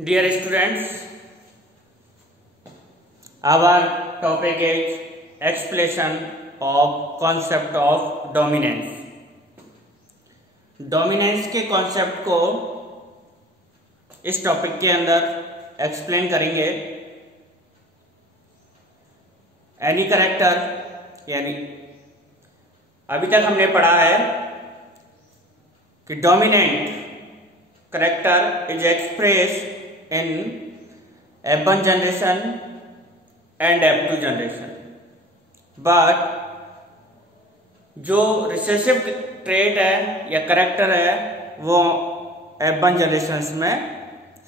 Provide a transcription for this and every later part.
Dear students, our topic is explanation of concept of dominance. Dominance के concept को इस topic के अंदर एक्सप्लेन करेंगे. एनी कैरेक्टर यानी अभी तक हमने पढ़ा है कि dominant character is express in F1 generation and F2 generation, but जो रिसेसिव ट्रेट है या करेक्टर है वो F1 जनरेशन में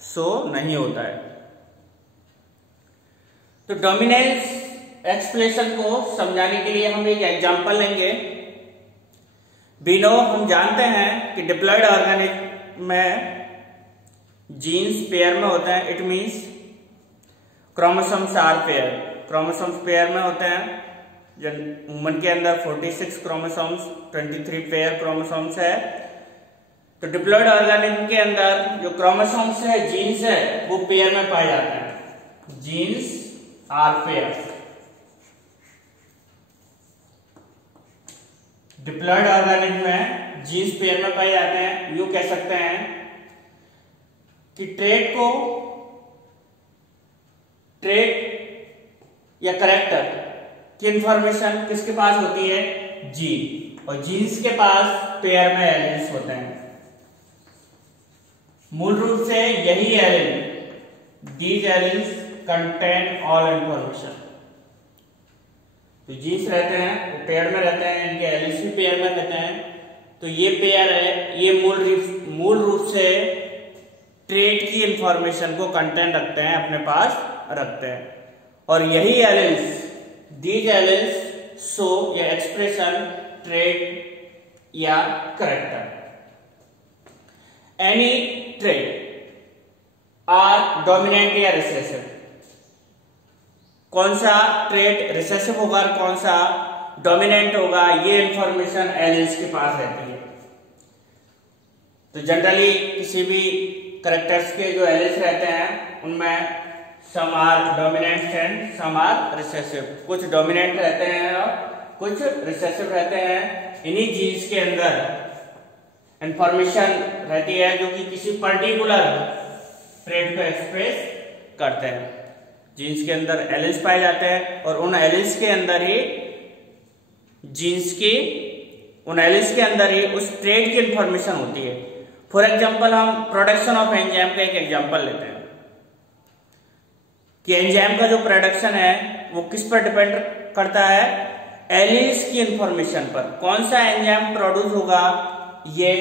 शो नहीं होता है. तो डोमिनेंस एक्सप्रेशन को समझाने के लिए हम एक एग्जांपल लेंगे. हम जानते हैं कि डिप्लॉयड ऑर्गेनिज्म में जीन्स पेयर में होते हैं. It means chromosomes are pair. Chromosomes pair में होते हैं. ह्यूमन के अंदर 46 क्रोमोसोम्स 23 पेयर क्रोमोसोम्स है. तो डिप्लॉयड ऑर्गेनिज्म के अंदर जो क्रोमोसोम्स है जीन्स है वो पेयर में पाए जाते हैं. Genes are pair. Diploid organism में जीन्स पेयर में पाए जाते हैं. यूं कह सकते हैं कि ट्रेट या करेक्टर की इंफॉर्मेशन किसके पास होती है? जीन. और जीन्स के पास पेयर में एलिन्स होते हैं. मूल रूप से यही allele, these alleles contain all information. तो जीन्स रहते हैं वो पेयर में रहते हैं, इनके एलिन्स भी पेयर में रहते हैं. तो ये पेयर है, ये मूल रूप से ट्रेट की इंफॉर्मेशन को कंटेंट रखते हैं, अपने पास रखते हैं. और यही एलिन्स, दीज एलिन्स शो या एक्सप्रेशन ट्रेट या character. Any trait are dominant या रिसेसिव. कौन सा ट्रेट रिसेसिव होगा और कौन सा डोमिनेंट होगा, ये इंफॉर्मेशन एलिन्स के पास रहती है. तो जनरली किसी भी करेक्टर्स के जो एलिन्स रहते हैं उनमें some are dominant and some are recessive. कुछ डोमिनेंट रहते हैं और कुछ रिसेसिव रहते हैं. इन्हीं जीन्स के अंदर इंफॉर्मेशन रहती है जो कि किसी पर्टिकुलर ट्रेट को एक्सप्रेस करते हैं. जीन्स के अंदर एलिन्स पाए जाते हैं और उन एलिन्स के अंदर ही उस ट्रेट की इंफॉर्मेशन होती है. फॉर एग्जाम्पल हम प्रोडक्शन ऑफ एंजाइम का एक एग्जाम्पल लेते हैं कि एंजाइम का जो प्रोडक्शन है वो किस पर डिपेंड करता है? एलिन्स की इंफॉर्मेशन पर. कौन सा एंजाइम प्रोड्यूस होगा, ये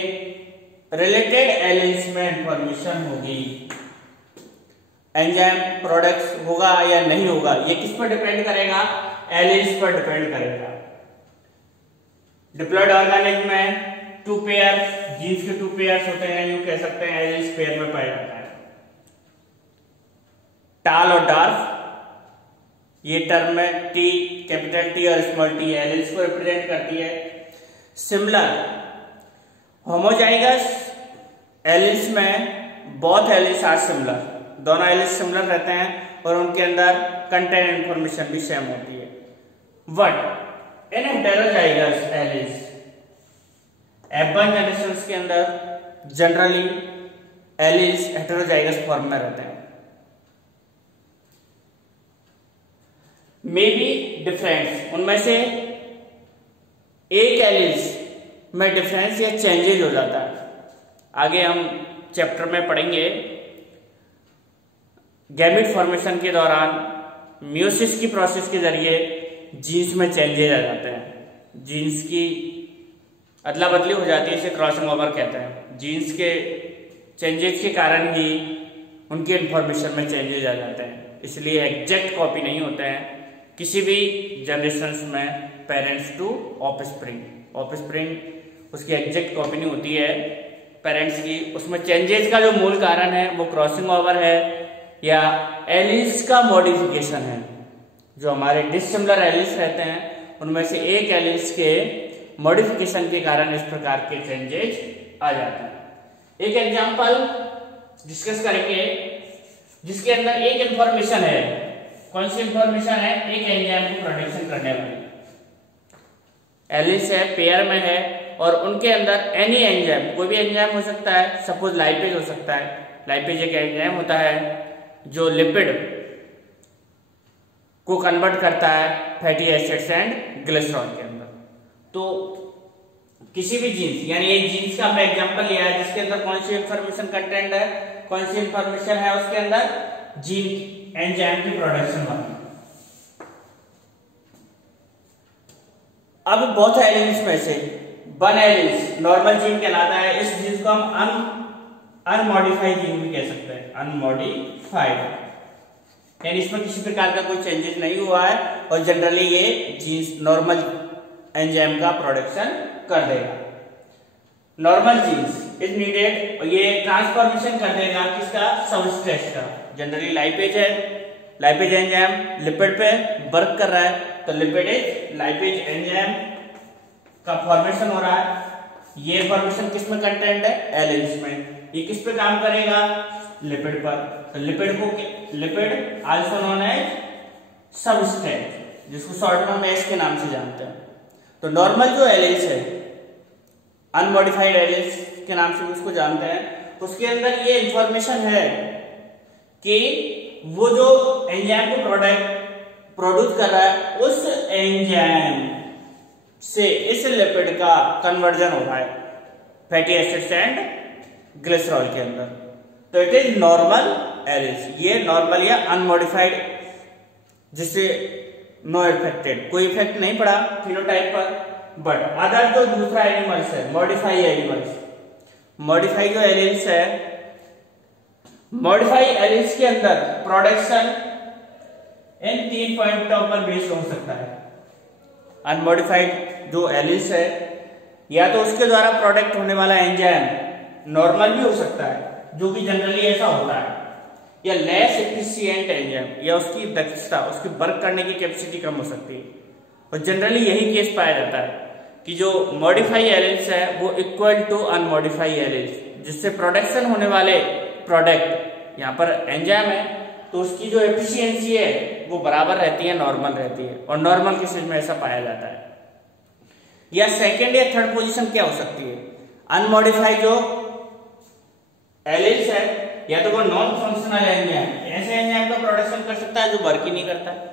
रिलेटेड एलिन्स में इंफॉर्मेशन होगी. एंजाइम प्रोडक्ट्स होगा या नहीं होगा ये किस पर डिपेंड करेगा? एलिन्स पर डिपेंड करेगा. डिप्लॉयड ऑर्गेनिज्म में टू पेयर, जीन्स के टू पेयर्स होते हैं. यूं कह सकते हैं एलिन्स पेयर में पाया जाता है. टाल और डार्फ, ये टर्म में टी, कैपिटल टी और स्मॉल टी एलिन्स को रिप्रेजेंट करती है. सिमिलर होमोजाइगस एलिन्स में बोथ एलिन्स आर सिमिलर. दोनों एलिन्स सिमिलर रहते हैं और उनके अंदर कंटेंट इंफॉर्मेशन भी सेम होती है. But in heterozygous alleles F1 generation के अंदर जनरली एलिन्स हेटेरोजाइगस फॉर्म में रहते हैं. मे बी डिफरेंस, उनमें से एक एलिन्स में डिफरेंस या चेंजेज हो जाता है. आगे हम चैप्टर में पढ़ेंगे. गैमेट फॉर्मेशन के दौरान मियोसिस की प्रोसेस के जरिए जीन्स में चेंजेज आ जाते हैं. जीन्स की अदला बदली हो जाती है, इसे क्रॉसिंग ओवर कहते हैं. जीन्स के चेंजेस के कारण ही उनकी इंफॉर्मेशन में चेंजेस आ जाते हैं. इसलिए एग्जैक्ट कॉपी नहीं होते हैं किसी भी जनरेशंस में. पेरेंट्स टू ऑफस्प्रिंग उसकी एग्जैक्ट कॉपी नहीं होती है पेरेंट्स की. उसमें चेंजेस का जो मूल कारण है वो क्रॉसिंग ओवर है या एलिन्स का मॉडिफिकेशन है. जो हमारे डिसिमिलर एलिन्स रहते हैं उनमें से एक एलिन्स के मॉडिफिकेशन के कारण इस प्रकार के चेंजेस आ जाते हैं. एक एग्जांपल डिस्कस करेंगे जिसके अंदर एक इंफॉर्मेशन है। कौन सी इंफॉर्मेशन है? एक एंजाइम को प्रोडक्शन करने वाली। एलिस है, पेयर में है, और उनके अंदर एनी एंजाइम, कोई भी एंजाइम हो सकता है, सपोज लाइपेज हो सकता है। लाइपेज एक एंजाइम होता है जो लिपिड को कन्वर्ट करता है फैटी एसिड्स एंड ग्लिसरॉल के अंदर। तो किसी भी जीन्स, यानी एक जीन्स का हमने एग्जांपल लिया है जिसके अंदर कौन सी इंफॉर्मेशन कंटेंट है, कौन सी इंफॉर्मेशन है उसके अंदर, जीन एंजाइम की प्रोडक्शन वाली। अब बोथ एलिमेंट्स में से वन एलिमेंट नॉर्मल जीन कहलाता है। इस जीन को हम अनमॉडिफाइड जीन भी कह सकते हैं, अनमॉडिफाइड, यानी इसमें किसी प्रकार का कोई चेंजेस नहीं हुआ है और जनरली ये जीन्स नॉर्मल एंजाइम का प्रोडक्शन कर देगा। नॉर्मल जीन्स इज नीडेड, ये ट्रांसफॉर्मेशन कर देगा किसका, सबस्ट्रेट का। जनरली लाइपेज है, लाइपेज एंजाइम लिपिड पे वर्क कर रहा है, तो लिपिडेज लाइपेज एंजाइम का फॉर्मेशन हो रहा है। ये फॉर्मेशन किस में कंटेंट है, एलिन्स में। ये किस पे काम करेगा, लिपिड पर। तो लिपिड को, lipid also known as substrate, जिसको शॉर्ट में एस के नाम से जानते हैं। तो नॉर्मल जो एलिन्स है, अनमॉडिफाइड एलिन्स के नाम से भी उसको जानते हैं, उसके अंदर ये इंफॉर्मेशन है कि वो जो एंजाइम को प्रोड्यूस कर रहा है उस एंजाइम से इस लिपिड का कन्वर्जन हो रहा है फैटी एसिड्स एंड ग्लिसरॉल के अंदर। तो इट इज नॉर्मल एलिन्स। ये नॉर्मल या अनमॉडिफाइड, जिससे नो इफेक्टेड, कोई इफेक्ट नहीं पड़ा फिनोटाइप पर। बट अदर जो दूसरा एनिमल्स है, मॉडिफाई एनिमल्स, मॉडिफाई जो एलिन्स है, मॉडिफाई एलिन्स के अंदर प्रोडक्शन इन 3 पॉइंटों पर बेस्ड हो सकता है। अनमॉडिफाइड जो एलिन्स है, या तो उसके द्वारा प्रोडक्ट होने वाला एंजाइम नॉर्मल भी हो सकता है, जो कि जनरली ऐसा होता है, या लेस एफिशिएंट एंजाइम, या उसकी दक्षता, उसकी वर्क करने की कैपेसिटी कम हो सकती है। और जनरली यही केस पाया जाता है कि जो मॉडिफाई एलिन्स है वो इक्वल टू अनमॉडिफाई एलिन्स, जिससे प्रोडक्शन होने वाले प्रोडक्ट, यहाँ पर एंजाइम है तो उसकी जो एफिशिएंसी है वो बराबर रहती है, नॉर्मल रहती है। और नॉर्मल केसेस में ऐसा पाया जाता है। या सेकेंड या थर्ड पोजीशन क्या हो सकती है, अनमॉडिफाइड जो एलिन्स है, या तो वो नॉन फंक्शनल एंजाइम, ऐसे एंजाइम का प्रोडक्शन कर सकता है जो वर्क ही नहीं करता है।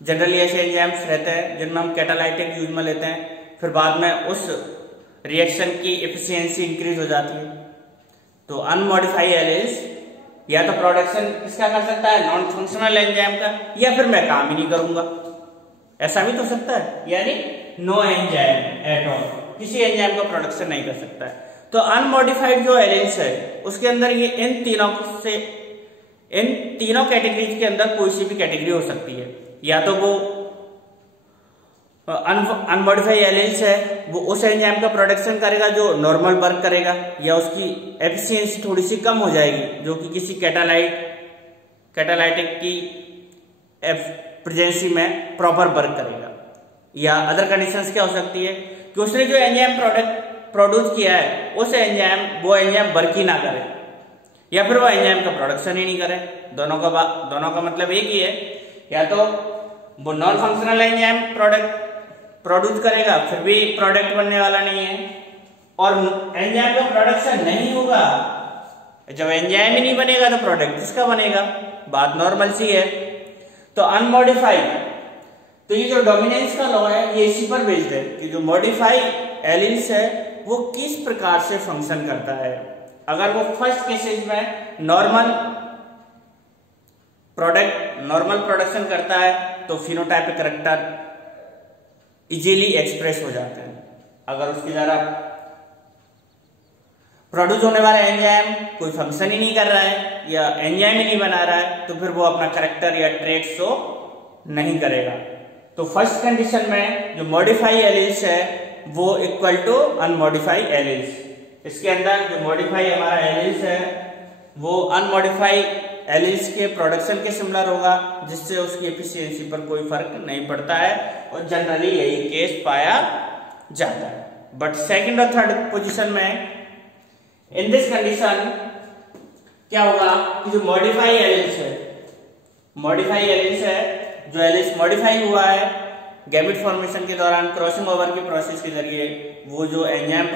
जनरली ऐसे एंजाइम्स रहते हैं जिनमें हम कैटालाइटिक यूज में लेते हैं, फिर बाद में उस रिएक्शन की एफिशिएंसी इंक्रीज हो जाती है। तो अनमॉडिफाइड एलिन्स या तो प्रोडक्शन किसका कर सकता है, नॉन फंक्शनल एंजाइम का, या फिर मैं काम ही नहीं करूंगा, ऐसा भी तो सकता है, यानी नो एंजाइम एट ऑल, किसी एंजाइम का प्रोडक्शन नहीं कर सकता है। तो अनमॉडिफाइड जो एलिन्स है उसके अंदर ये इन तीनों कैटेगरीज के अंदर कोई सी भी कैटेगरी हो सकती है। या तो वो अनमॉडिफाइड एलिन्स है वो उस एंजाइम का प्रोडक्शन करेगा जो नॉर्मल वर्क करेगा, या उसकी एफिशिएंसी थोड़ी सी कम हो जाएगी जो कि किसी कैटालाइटिक की प्रेजेंसी में प्रॉपर वर्क करेगा। या अदर कंडीशंस क्या हो सकती है कि उसने जो एंजाइम प्रोड्यूस किया है उस वो एंजाइम वर्क ही ना करे, या फिर वो एंजाइम का प्रोडक्शन ही नहीं करे। दोनों का मतलब एक ही है, या तो वो नॉन फंक्शनल एंजाइम प्रोड्यूस करेगा फिर भी प्रोडक्ट बनने वाला नहीं है, और एंजाइम का प्रोडक्शन नहीं होगा, जब एंजाइम ही नहीं बनेगा तो प्रोडक्ट किसका बनेगा, बात नॉर्मल सी है। तो अनमॉडिफाइड, तो ये जो डोमिनेंस का लॉ है ये इसी पर बेस्ड है कि जो मॉडिफाइड एलिन्स है वो किस प्रकार से फंक्शन करता है। अगर वो फर्स्ट केसेस में नॉर्मल प्रोडक्शन करता है तो फिनोटाइपिक कैरेक्टर इजीली एक्सप्रेस हो जाते हैं। अगर उसके द्वारा प्रोड्यूस होने वाला एंजाइम कोई फंक्शन ही नहीं कर रहा है या एंजाइम ही नहीं बना रहा है तो फिर वो अपना कैरेक्टर या ट्रेट शो नहीं करेगा। तो फर्स्ट कंडीशन में जो मॉडिफाई एलिन्स है वो इक्वल टू अनमॉडिफाई एलिन्स। इसके अंदर जो मॉडिफाई हमारा एलिन्स है वो अनमॉडिफाई एलिन्स के प्रोडक्शन के सिमिलर होगा, जिससे उसकी एफिशिएंसी पर कोई फर्क नहीं पड़ता है और जनरली यही केस पाया जाता है। बट सेकंड और थर्ड पोजीशन में इन दिस कंडीशन क्या होगा कि जो मॉडिफाई एलिल्स है, मॉडिफाई एलिल्स है, जो एलिल्स मॉडिफाई हुआ है गैमेट फॉर्मेशन के दौरान क्रॉसिंग ओवर की प्रोसेस के जरिए, वो जो एंजाइम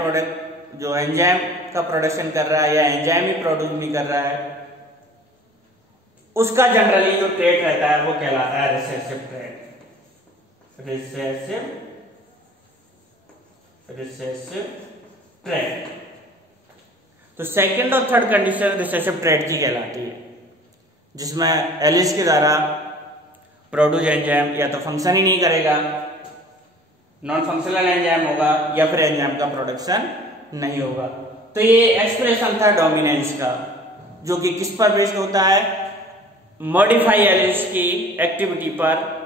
का प्रोडक्शन कर रहा है या एंजाइम ही प्रोड्यूस नहीं कर रहा है, उसका जनरली जो ट्रेट रहता है वो कहलाता है रिसेसिव ट्रेट। Recessive trait. तो सेकंड और थर्ड कंडीशन रिसेसिव ट्रेट की कहलाती है, जिसमें एलिल्स के द्वारा प्रोड्यूस एंजाइम या तो फंक्शन ही नहीं करेगा, नॉन फंक्शनल एंजाइम होगा, या फिर एंजाइम का प्रोडक्शन नहीं होगा। तो ये एक्सप्रेशन था डोमिनेंस का, जो कि किस पर बेस्ड होता है, मॉडिफाई एलिल्स की एक्टिविटी पर।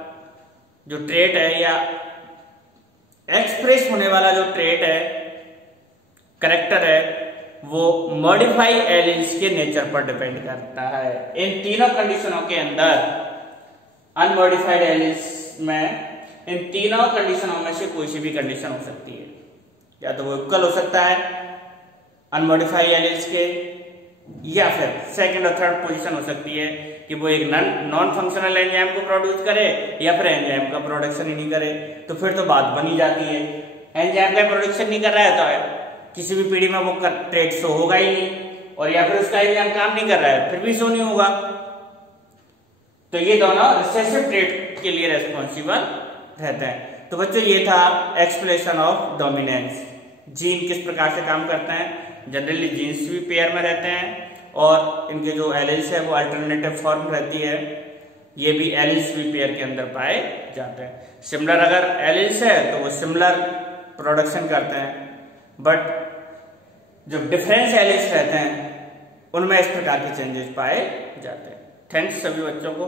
जो ट्रेट है या एक्सप्रेस होने वाला जो ट्रेट है, कैरेक्टर है, वो मॉडिफाई एलिल्स के नेचर पर डिपेंड करता है। इन तीनों कंडीशनों के अंदर अनमॉडिफाइड एलिल्स में इन तीनों कंडीशनों में से कोई सी भी कंडीशन हो सकती है, या तो वो इक्वल हो सकता है अनमॉडिफाइड एलिल्स के, या फिर सेकंड और थर्ड पोजीशन हो सकती है कि वो एक नॉन फंक्शनल एंजाइम को प्रोड्यूस करे या फिर एंजाइम का प्रोडक्शन ही नहीं करे। तो फिर तो बात बनी जाती है, एंजाइम का प्रोडक्शन नहीं कर रहा है तो किसी भी पीढ़ी में वो ट्रेट शो होगा ही नहीं, और या फिर उसका एंजाइम काम नहीं कर रहा है फिर भी शो नहीं होगा। तो ये दोनों रिसेसिव ट्रेट के लिए रेस्पॉन्सिबल रहते हैं। तो बच्चों ये था एक्सप्लेनेशन ऑफ डोमिनेंस। जीन किस प्रकार से काम करते हैं, जनरली जीन्स भी पेयर में रहते हैं और इनके जो एलिल्स है वो अल्टरनेटिव फॉर्म रहती है, ये भी एलिल्स भी पेयर के अंदर पाए जाते हैं। सिमिलर अगर एलिल्स है तो वो सिमिलर प्रोडक्शन करते हैं, बट जो डिफरेंस एलिल्स रहते हैं उनमें इस प्रकार के चेंजेस पाए जाते हैं। थैंक्स सभी बच्चों को।